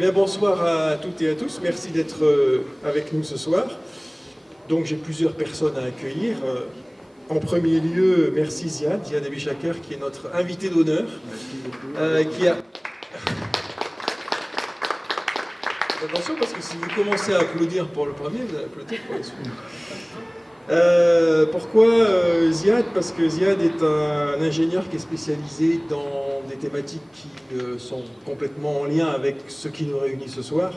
Bien, bonsoir à toutes et à tous. Merci d'être avec nous ce soir. Donc, j'ai plusieurs personnes à accueillir. En premier lieu, merci Ziad Abichaker, qui est notre invité d'honneur. Qui a... Attention, parce que si vous commencez à applaudir pour le premier, vous allez applaudir pour les suivants. Pourquoi Ziad? Parce que Ziad est un ingénieur qui est spécialisé dans des thématiques qui sont complètement en lien avec ce qui nous réunit ce soir,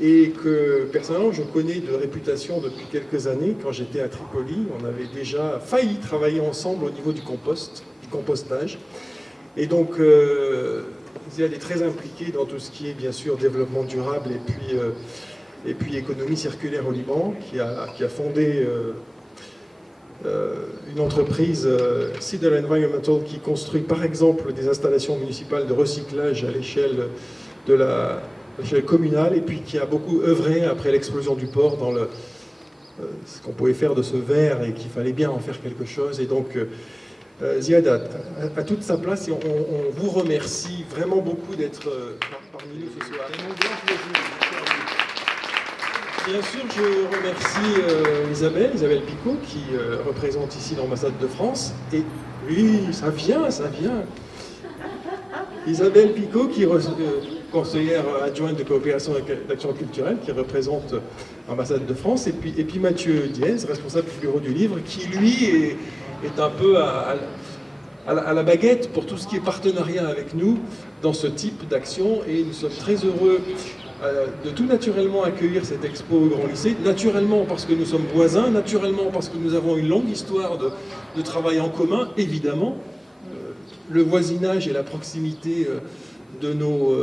et que personnellement je connais de réputation depuis quelques années. Quand j'étais à Tripoli, on avait déjà failli travailler ensemble au niveau du compostage, et donc Ziad est très impliqué dans tout ce qui est bien sûr développement durable et puis économie circulaire au Liban, qui a fondé une entreprise, Cedar Environmental, qui construit par exemple des installations municipales de recyclage à l'échelle communale, et puis qui a beaucoup œuvré après l'explosion du port dans ce qu'on pouvait faire de ce verre et qu'il fallait bien en faire quelque chose. Et donc Ziad a toute sa place, et on vous remercie vraiment beaucoup d'être parmi nous ce soir. Bien sûr, je remercie Isabelle Picot, qui représente ici l'ambassade de France. Et oui, ça vient. Isabelle Picot, qui est conseillère adjointe de coopération et d'action culturelle, qui représente l'ambassade de France. Et puis Mathieu Diez, responsable du bureau du livre, qui lui est un peu à la baguette pour tout ce qui est partenariat avec nous dans ce type d'action. Et nous sommes très heureux de tout naturellement accueillir cette expo au Grand Lycée, naturellement parce que nous sommes voisins, naturellement parce que nous avons une longue histoire de travail en commun, évidemment. Le voisinage et la proximité de nos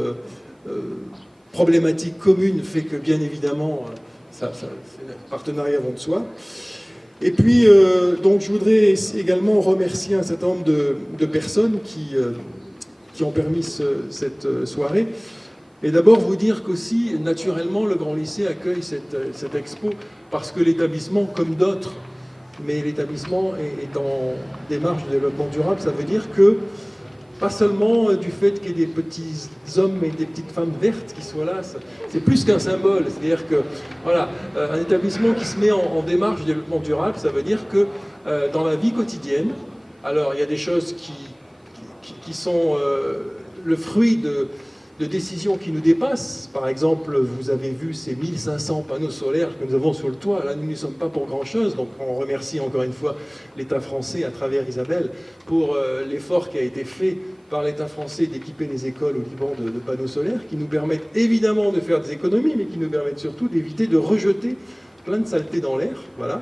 problématiques communes fait que, bien évidemment, les partenariats vont de soi. Et puis, donc, je voudrais également remercier un certain nombre de personnes qui ont permis cette soirée. Et d'abord vous dire qu'aussi, naturellement, le Grand Lycée accueille cette expo parce que l'établissement, comme d'autres, mais l'établissement est en démarche de développement durable. Ça veut dire que, pas seulement du fait qu'il y ait des petits hommes et des petites femmes vertes qui soient là, c'est plus qu'un symbole. C'est-à-dire que, voilà, un établissement qui se met en démarche de développement durable, ça veut dire que dans la vie quotidienne, alors il y a des choses qui sont le fruit de décisions qui nous dépassent. Par exemple, vous avez vu ces 1500 panneaux solaires que nous avons sur le toit. Là, nous ne sommes pas pour grand-chose. Donc, on remercie encore une fois l'État français, à travers Isabelle, pour l'effort qui a été fait par l'État français d'équiper les écoles au Liban de panneaux solaires, qui nous permettent évidemment de faire des économies, mais qui nous permettent surtout d'éviter de rejeter plein de saletés dans l'air. Voilà.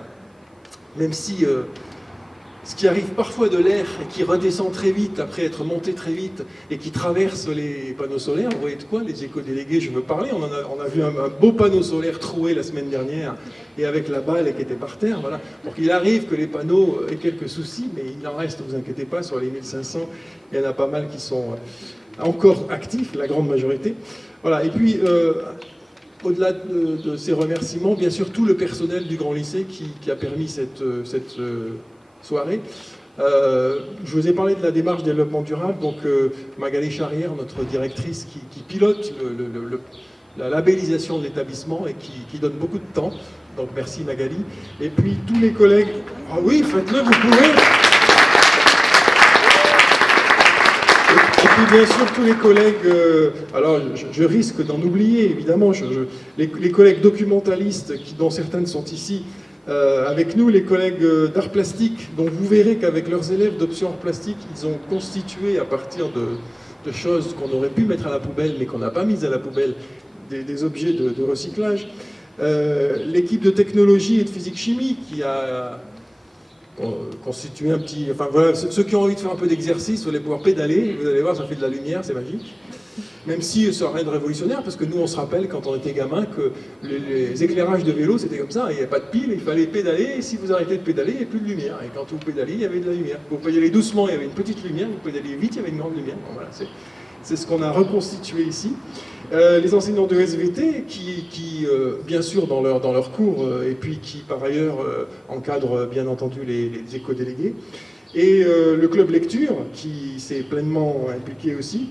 Même si ce qui arrive parfois de l'air et qui redescend très vite après être monté très vite et qui traverse les panneaux solaires, vous voyez de quoi les éco-délégués je veux parler. On a vu un beau panneau solaire troué la semaine dernière et avec la balle qui était par terre. Voilà. Donc il arrive que les panneaux aient quelques soucis, mais il en reste, ne vous inquiétez pas, sur les 1500, il y en a pas mal qui sont encore actifs, la grande majorité. Voilà. Et puis au-delà de ces remerciements, bien sûr tout le personnel du Grand Lycée qui a permis cette soirée. Je vous ai parlé de la démarche développement durable, donc Magali Charrière, notre directrice, qui pilote la labellisation de l'établissement et qui donne beaucoup de temps. Donc merci Magali. Et puis tous les collègues. Ah oui, faites-le, vous pouvez. Et puis bien sûr tous les collègues. Alors je risque d'en oublier évidemment. Les collègues documentalistes, dont certaines sont ici. Avec nous, les collègues d'art plastique, dont vous verrez qu'avec leurs élèves d'option art plastique, ils ont constitué à partir de choses qu'on aurait pu mettre à la poubelle, mais qu'on n'a pas mises à la poubelle, des objets de recyclage. L'équipe de technologie et de physique-chimie qui a constitué un petit... Enfin voilà, ceux qui ont envie de faire un peu d'exercice, vous allez pouvoir pédaler, vous allez voir, ça fait de la lumière, c'est magique. Même si ça n'a rien de révolutionnaire, parce que nous on se rappelle quand on était gamin que les éclairages de vélo c'était comme ça, il n'y avait pas de pile, il fallait pédaler, et si vous arrêtez de pédaler, il n'y a plus de lumière. Et quand vous pédaliez, il y avait de la lumière. Vous pédaliez doucement, il y avait une petite lumière, vous pédaliez vite, il y avait une grande lumière. Bon, voilà, c'est ce qu'on a reconstitué ici. Les enseignants de SVT qui bien sûr dans leur cours, et puis qui par ailleurs encadrent bien entendu les éco-délégués. Et le club lecture qui s'est pleinement impliqué aussi.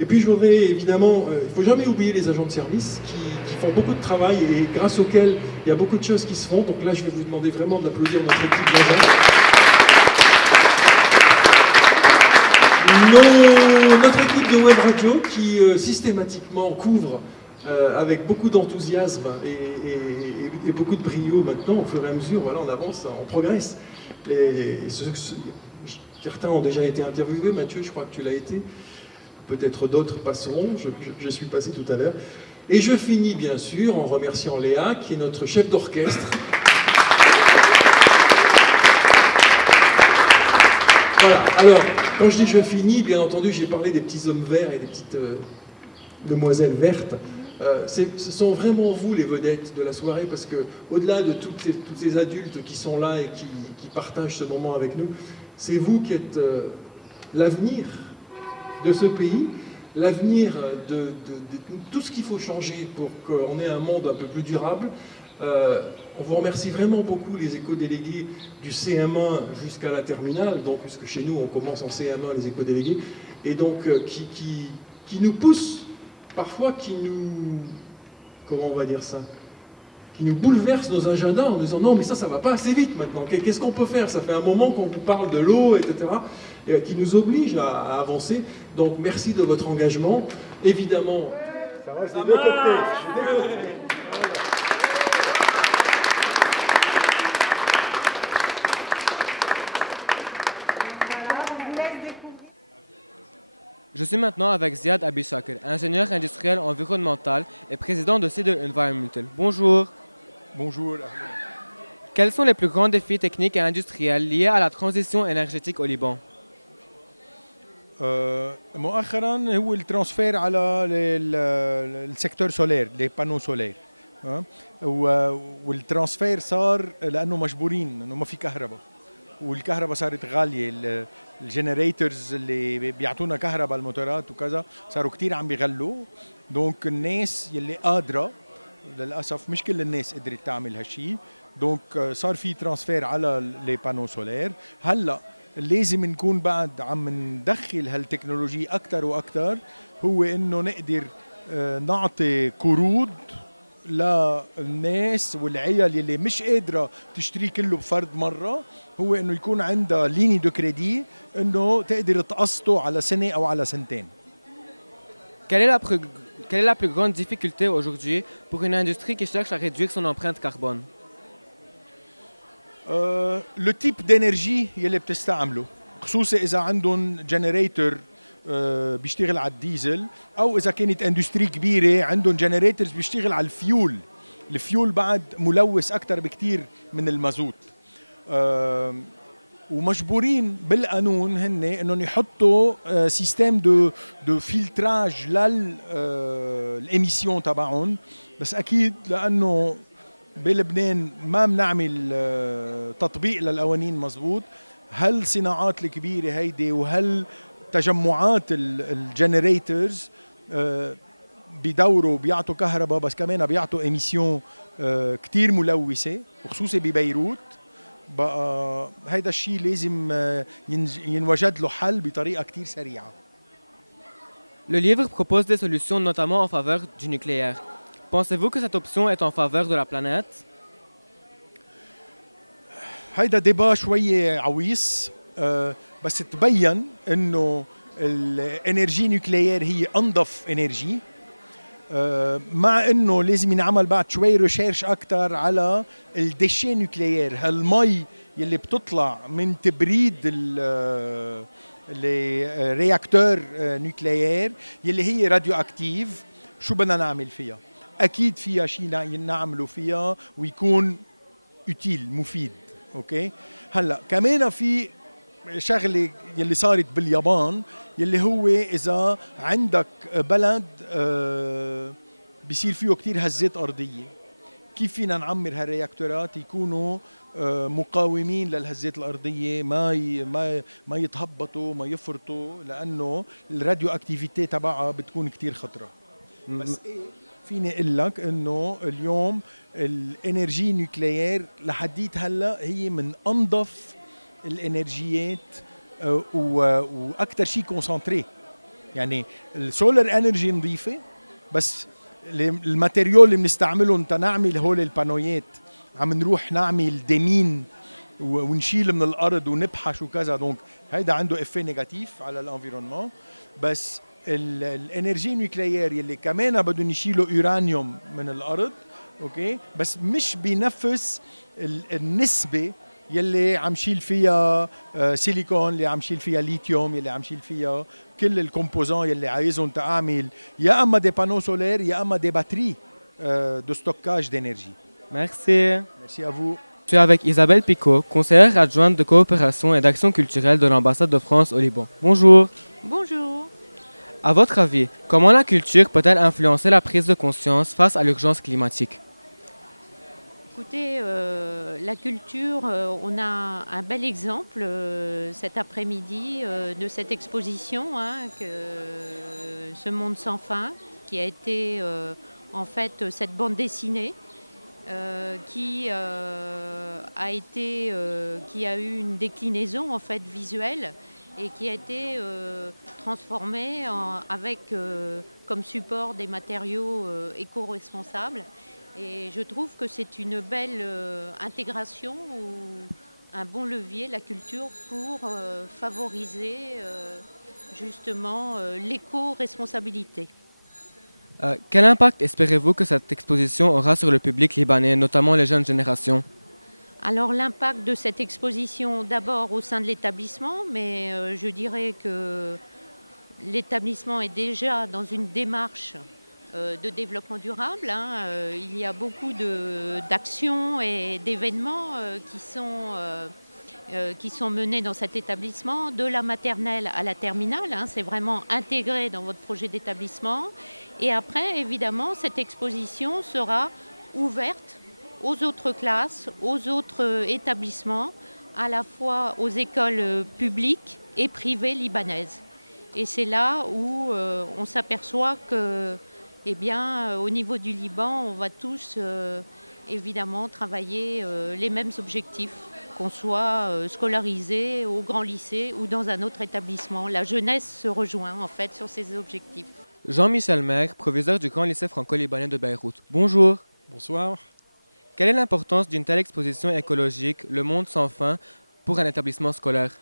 Et puis je voudrais évidemment, il ne faut jamais oublier les agents de service qui font beaucoup de travail et grâce auxquels il y a beaucoup de choses qui se font. Donc là, je vais vous demander vraiment d'applaudir notre équipe d'agents. Notre équipe de web radio qui systématiquement couvre avec beaucoup d'enthousiasme et beaucoup de brio maintenant, au fur et à mesure, voilà, on avance, on progresse. Certains ont déjà été interviewés, Mathieu, je crois que tu l'as été. Peut-être d'autres passeront, je suis passé tout à l'heure. Et je finis bien sûr en remerciant Léa, qui est notre chef d'orchestre. Voilà, alors, quand je dis je finis, bien entendu, j'ai parlé des petits hommes verts et des petites demoiselles vertes. Ce sont vraiment vous les vedettes de la soirée, parce que au-delà de tous ces adultes qui sont là et qui partagent ce moment avec nous, c'est vous qui êtes l'avenir de ce pays, l'avenir de tout ce qu'il faut changer pour qu'on ait un monde un peu plus durable. On vous remercie vraiment beaucoup, les éco-délégués du CM1 jusqu'à la terminale, donc, puisque chez nous on commence en CM1 les éco-délégués, et donc qui nous poussent, parfois qui nous, comment on va dire ça, qui nous bouleversent nos agendas en disant non mais ça va pas assez vite maintenant, qu'est-ce qu'on peut faire, ça fait un moment qu'on vous parle de l'eau, etc., et qui nous oblige à avancer. Donc merci de votre engagement, évidemment. Ça va, c'est des deux côtés. Je suis maintenant avec Ziad Abishakir, ingénieur industriel environnemental et président de Cedar Environmental. Bonjour. Bonjour. Quels sont les plus grands défis techniques et industriels liés à la transition énergétique au Liban? مؤخرا هو الترانسفير على السيكتور سولير، لي بانو سولير. والترانسفير صار لانه مجبورين انه ما في كهرباء، والكهرباء صارت غاليه، الجنريتورز اللي بيعطونا كهرباء الموتورات وكذا صاروا كتير عم بيغلوا. دونك الناس يلي قادره، للاسف مش كل الناس قدرت تعمل هالشيء، دونك صار في ترانسفير على لي بانو سولير. هلا لازم نكون بعد عم ندخل هالتكنولوجي اكثر واكثر، هو انه نقدر نعطي قروض للناس والعيال اللي مش قادره تشتري كله بفرد مره، هو انه يكون عندها ليني دو كريدي انه تقدر تقسطه على سنه او على سنتين. Quelle est la plus grande difficulté aujourd'hui pour une industrie qui cherche à réduire son empreinte carbone? لو تيب دينرجي يلي بتستعمله، خصوصا اذا عندهم جنريتور بيشتغل على الديزل، او اذا كانت اندستري كبيره عندهم جنريتورز بيشتغل على الفيول. الفيول بعد ملوث اكثر بكثير من المازوت، ومجبورين بالقانون هن انهم يحطوا سيستم دو فلتراج للاميسيون تبعهم. بس اكيد لانه بلبنان ما بنعمل تطبيق للقوانين مزبوط، هالصناعات الكبيره هيدي وهال تجمعات الجنريتورز بيدوروا بيعطوا كهرباء، بس كمان بيعطوا اميسيون كتير ملوثه، وخصوصا ببيروت. بقى هيدا الشيء لازم ينوجد له حل بطريقه كتير سريعه. Le livre propose des solutions notamment en faveur du nucléaire. Pensez-vous que cette option est en faveur de la planète? هيدا ديبا شويه عويص، بس تبين انه الانرجي نوكليير هي انظف انرجي، مع انه لازم ينعمل بعد شوي ريشيرش اكثر على الديشي نوكليير، هالمي يلي بتطلع من تبريد الرياكتور نوكليير يلي هي راديو اكتيف. شو بدنا نعمل فيها؟ اكيد فيها شيء نعمله فيها ويكون يوتيل مفيد. اوكي، هلا كمان في شغله يلي صارت باليابان، يلي هو اذا عندك بلد بيصير فيه كتير هزات ارضيه، كيف فينا نعمر هالرياكتورات يكونوا مقاومين للهزات الارضيه، ما يتهبطوا ما يفرطوا، لانه الراديو اكتيفيتي تبعها بتكون كتير خطره. بس ايه فيني اقول لك انه اليوم الانرجي نوكليير لحديت هلا هي من انظف الانرجيات واكثر شيء كونسنتري. يعني السولار انرجي نظيفه بس الماتيريال اللي بنستعملهم تنعمل هول البانويات عم نروح نعمل ديمين ونشيل من الارض ونبحش وكذا دونك هيدا عنده افيه نيجاتيف على الانفيرونمون بس الانرجي نيوكليير يلي كمان بدهم يشيلوا يورانيوم من الارض اوكي بس مش بنفس النسبه يلي عم شيل فيها سيليكون اللي عم شيل فيها ليثيوم يلي عم شيل فيها كل الكومبوزون يلي عايزهم تعمل يا اما دي بانو سولير يا اما دي باتري de stockage d'énergie. Merci. Merci à vous. Je suis avec Isabelle Picot, conseillère adjointe de coopération et d'action culturelle de l'ambassade de France au Liban. Bonjour. Bonjour. À votre avis, comment la culture peut-elle influencer la prise de conscience face à l'urgence climatique? Écoutez, la culture, on a un bel exemple cet après-midi de cette exposition, que ce monde sans fin, qui a été en fait cette bande dessinée qui a eu une déclinaison en fait visuelle et qui a été transformée avec comme support des matériaux éco-responsables. Et je trouve que c'est une belle intégration ou un bon levier, la culture, pour favoriser justement l'éco-responsabilité. Quel impact espérez-vous que cette exposition aura sur le public libanais, notamment les jeunes générations? Alors l'impact de cette exposition d'abord au sein de l'établissement, mais je dirais que l'établissement est déjà dans une démarche de développement durable. Il y a beaucoup d'actions et d'événements qui sont menés dans cet établissement, de la maternelle à la terminale. C'est vraiment intégré dans votre projet d'établissement. Et après, évidemment, cette exposition sera ouverte aux autres classes, aux autres établissements, à la fois aux écoles publiques et privées libanaises. Et c'est là où on s'aperçoit que, au niveau du Liban, on va tous évidemment travailler les mêmes objectifs, qu'on soit scolarisé au grand lycée ou dans un autre établissement. La jeunesse se rejoint en fait sur ces objectifs. Jean-Michel Maire, proviseur du Grand Lycée franco-libanais de Beyrouth. Bonjour. Bonsoir. Quelle est l'importance d'une telle exposition écologique, Le Monde sans fin, pour un établissement scolaire?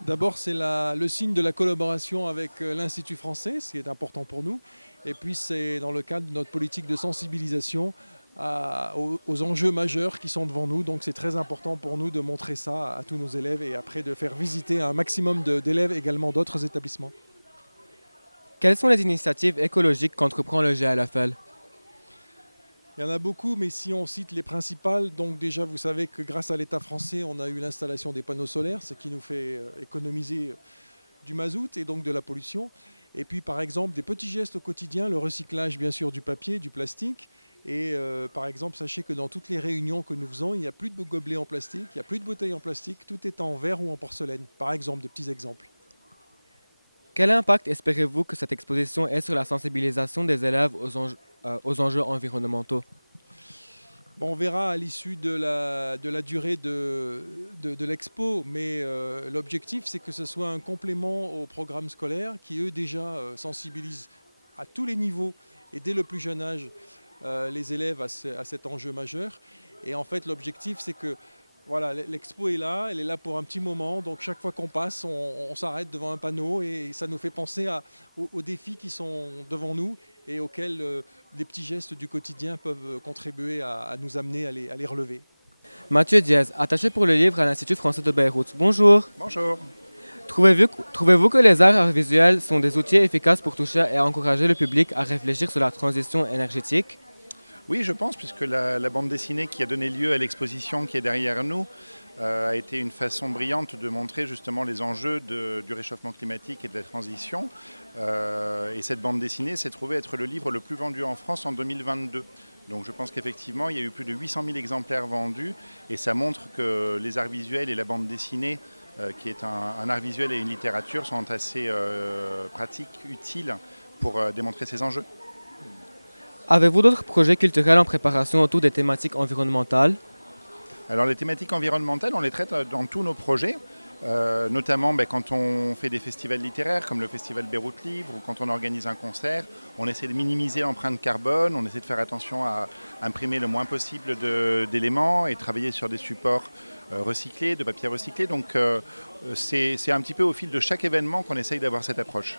D'abord, c'est le signe de la collaboration avec l'Institut français, ce qui est important pour nous. Et puis, c'est dans le cadre de notre politique de sensibilisation aux enjeux majeurs qui sont devant nous. Donc, c'est très important pour nous de montrer ça à tous nos élèves et après de faire visiter un maximum d'élèves également d'autres établissements. Quelles sont les initiatives écologiques qu'entreprend le GLFL? Il y en a beaucoup, mais si on cite les principales, donc déjà vous savez que grâce à l'État français, on a eu l'installation des panneaux solaires, ce qui nous fait économiser du mazout et donc de la pollution. Et puis par exemple des petits gestes au quotidien, le recyclage bien sûr du papier, du plastique. Et par exemple, sachez que dans toutes les réunions que nous faisons, il n'y a plus de gobelets en plastique, il n'y a plus de bouteilles en plastique, tout est en verre ou en porcelaine, par exemple, de petits exemples. Quel impact espérez-vous que cette exposition ait sur la sensibilisation des élèves aux enjeux environnementaux? Bon, on verra à l'issue de la durée de l'expo, mais l'objectif c'est que ce soit un complément au programme scolaire qui eux déjà sensibilisent à tous les niveaux et dès le plus jeune âge les élèves à cet enjeu majeur. Et en fait l'objectif c'est que voilà, l'expo est là, elle est là pour un petit moment, donc chaque fois qu'on passe, on s'arrête devant un panneau et ça nous fait penser aux défis qui sont devant nous et auxquels des petits gestes du quotidien peuvent contribuer à nous amener à les relever. Mathieu Diaz, attaché pour le livre à l'Institut français de Beyrouth. Bonjour. Bonjour. Trouvez-vous que les arts visuels sont des outils efficaces pour toucher et encourager le public à réfléchir sur la transition énergétique? Oui, je pense, puisque la bande dessinée qui a donné lieu à l'exposition qui est derrière nous a été une façon brillante de montrer justement les enjeux du réchauffement climatique et de la transition. Et cette bande dessinée s'est trouvée être le livre le plus vendu en France en 2022. Donc je pense qu'effectivement, il y a eu plus de 800 000 exemplaires vendus et ça montre que les arts visuels et la bande dessinée, qui est un art visuel et une littérature, sont assez pratiques, utiles pour démontrer ces enjeux. Avez-vous d'autres projets culturels en préparation autour des thématiques environnementales? Alors les thématiques environnementales, on les traite dans tous nos projets. Notamment quand on fait des festivals littéraires comme le festival Beyrouth Livre ou quand on organise un concert, on essaie de minimiser l'empreinte carbone, on essaie de faire attention à imprimer le moins possible d'éléments et travailler sur des supports recyclés, de papier recyclé. Donc c'est un petit peu au fil de chaque événement qu'on essaye d'avoir cette approche.